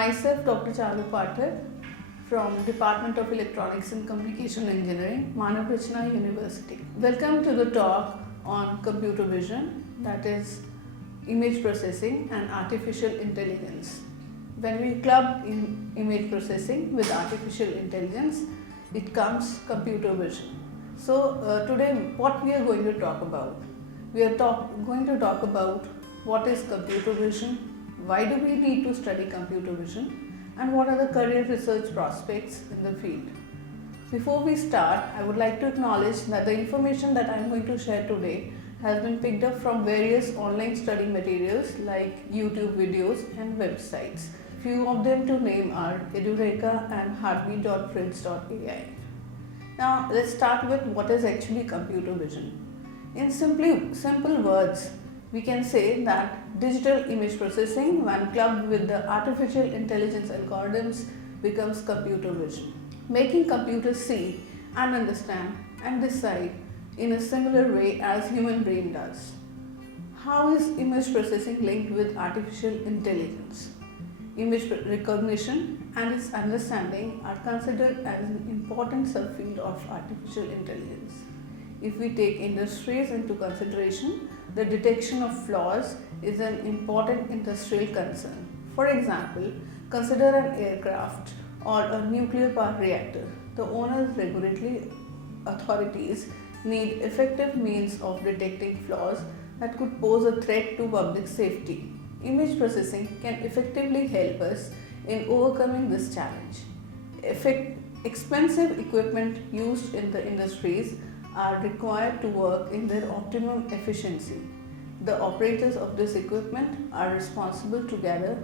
Myself, Dr. Charu Pathak from Department of Electronics and Communication Engineering, Manav Krishna University. Welcome to the talk on computer vision, that is image processing and artificial intelligence. When we club in image processing with artificial intelligence, it comes computer vision. So today what we are going to talk about? We are going to talk about what is computer vision, why do we need to study computer vision, and what are the career research prospects in the field. Before we start, I would like to acknowledge that the information that I am going to share today has been picked up from various online study materials like YouTube videos and websites. Few of them to name are Edureka and heartbeat.prince.ai. Now let's start with what is actually computer vision. In simple words, we can say that digital image processing, when clubbed with the artificial intelligence algorithms, becomes computer vision, making computers see and understand and decide in a similar way as human brain does. How is image processing linked with artificial intelligence? Image recognition and its understanding are considered as an important subfield of artificial intelligence. If we take industries into consideration, the detection of flaws is an important industrial concern. For example, consider an aircraft or a nuclear power reactor. The owners, regulatory authorities need effective means of detecting flaws that could pose a threat to public safety. Image processing can effectively help us in overcoming this challenge. Expensive equipment used in the industries are required to work in their optimum efficiency. The operators of this equipment are responsible to gather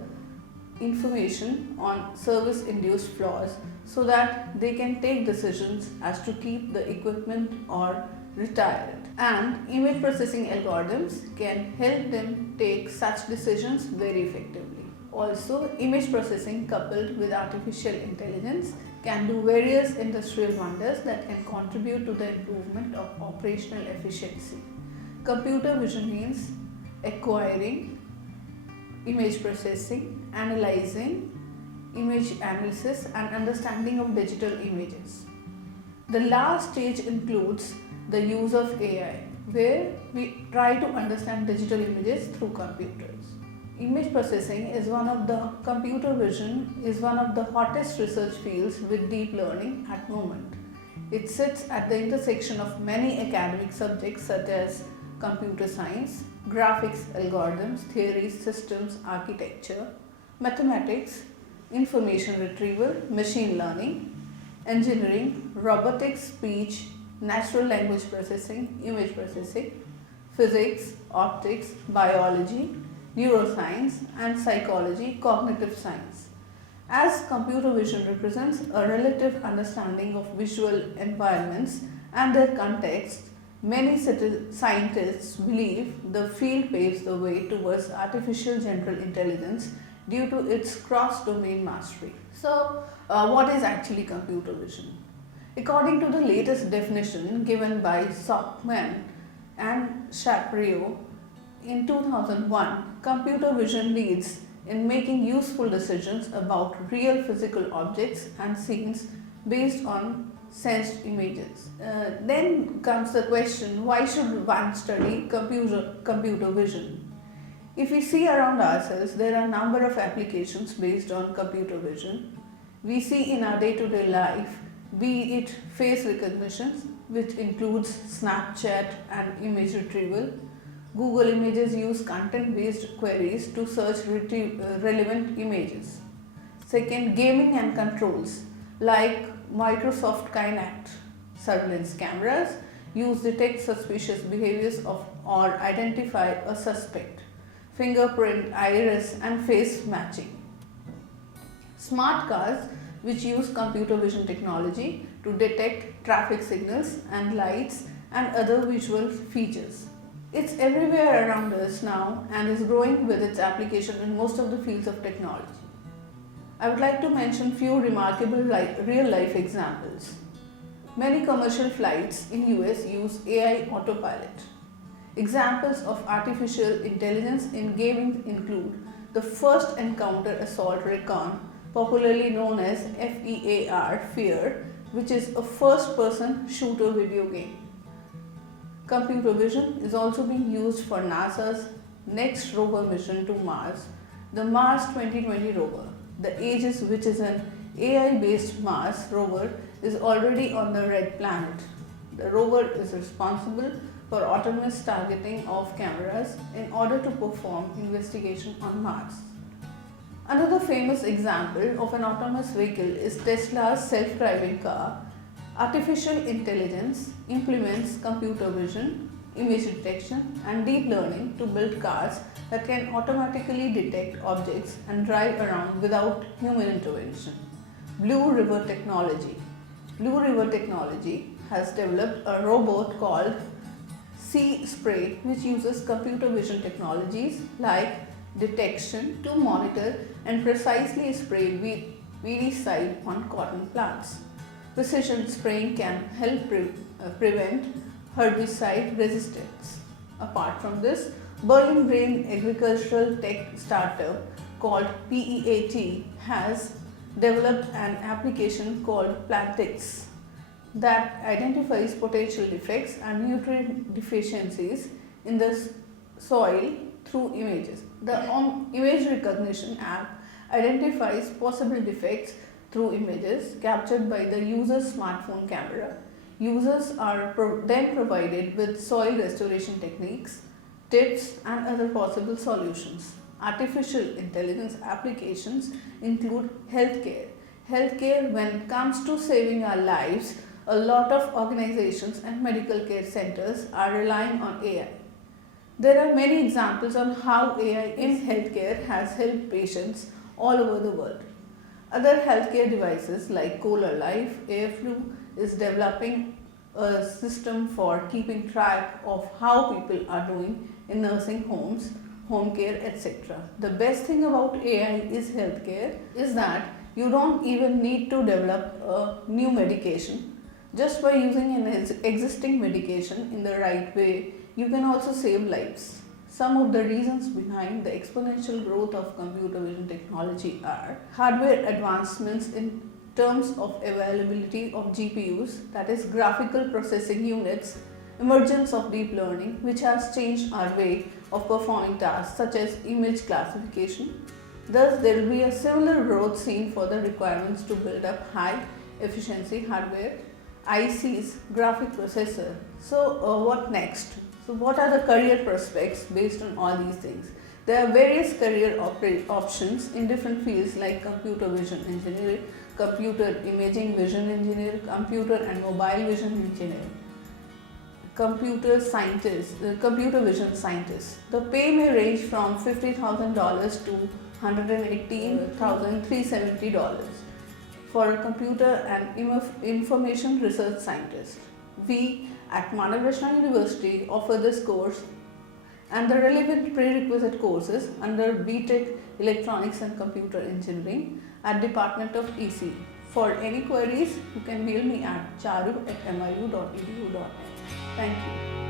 information on service-induced flaws so that they can take decisions as to keep the equipment or retire it. And image processing algorithms can help them take such decisions very effectively. Also, image processing coupled with artificial intelligence can do various industrial wonders that can contribute to the improvement of operational efficiency. Computer vision means acquiring, image processing, analyzing, image analysis and understanding of digital images. The last stage includes the use of AI, where we try to understand digital images through computers. Image processing is computer vision is one of the hottest research fields with deep learning at the moment. It sits at the intersection of many academic subjects such as computer science, graphics, algorithms, theories, systems, architecture, mathematics, information retrieval, machine learning, engineering, robotics, speech, natural language processing, image processing, physics, optics, biology, neuroscience and psychology, cognitive science. As computer vision represents a relative understanding of visual environments and their context, many scientists believe the field paves the way towards artificial general intelligence due to its cross-domain mastery. So, what is actually computer vision? According to the latest definition given by Sockman and Shapiro in 2001, computer vision leads in making useful decisions about real physical objects and scenes based on sensed images. Then comes the question, why should one study computer vision? If we see around ourselves, there are a number of applications based on computer vision. We see in our day-to-day life, be it face recognition, which includes Snapchat and image retrieval. Google Images use content-based queries to search relevant images. Second, gaming and controls like Microsoft Kinect. Surveillance cameras detect suspicious behaviors or identify a suspect. Fingerprint, iris and face matching. Smart cars, which use computer vision technology to detect traffic signals and lights and other visual features. It's everywhere around us now and is growing with its application in most of the fields of technology. I would like to mention few remarkable real-life examples. Many commercial flights in US use AI autopilot. Examples of artificial intelligence in gaming include the First Encounter Assault Recon, popularly known as FEAR, which is a first-person shooter video game. Computer vision is also being used for NASA's next rover mission to Mars, the Mars 2020 rover. The Aegis, which is an AI-based Mars rover, is already on the red planet. The rover is responsible for autonomous targeting of cameras in order to perform investigation on Mars. Another famous example of an autonomous vehicle is Tesla's self-driving car. Artificial intelligence implements computer vision, image detection, and deep learning to build cars that can automatically detect objects and drive around without human intervention. Blue River Technology. Blue River Technology has developed a robot called Sea Spray, which uses computer vision technologies like detection to monitor and precisely spray weedicide on cotton plants. Precision spraying can help prevent herbicide resistance. Apart from this, Berlin-brained agricultural tech startup called PEAT has developed an application called Plantix that identifies potential defects and nutrient deficiencies in the soil through images. The image recognition app identifies possible defects through images captured by the user's smartphone camera. Users are then provided with soil restoration techniques, tips, and other possible solutions. Artificial intelligence applications include healthcare. Healthcare, when it comes to saving our lives, a lot of organizations and medical care centers are relying on AI. There are many examples on how AI in healthcare has helped patients all over the world. Other healthcare devices like Kohler Life Airflow is developing a system for keeping track of how people are doing in nursing homes, home care, etc. The best thing about AI is healthcare is that you don't even need to develop a new medication. Just by using an existing medication in the right way, you can also save lives. Some of the reasons behind the exponential growth of computer vision technology are hardware advancements in terms of availability of GPUs, that is graphical processing units, emergence of deep learning, which has changed our way of performing tasks such as image classification. Thus, there will be a similar growth seen for the requirements to build up high efficiency hardware, ICs, graphic processor. So, what next? So, what are the career prospects based on all these things? There are various career options in different fields like computer vision engineer, computer imaging vision engineer, computer and mobile vision engineer, computer scientist, computer vision scientist. The pay may range from $50,000 to $118,370 for a computer and information research scientist. We at Manav University offer this course and the relevant prerequisite courses under BTech Electronics and Computer Engineering at Department of EC. For any queries, you can mail me at charu@miu.edu.in. Thank you.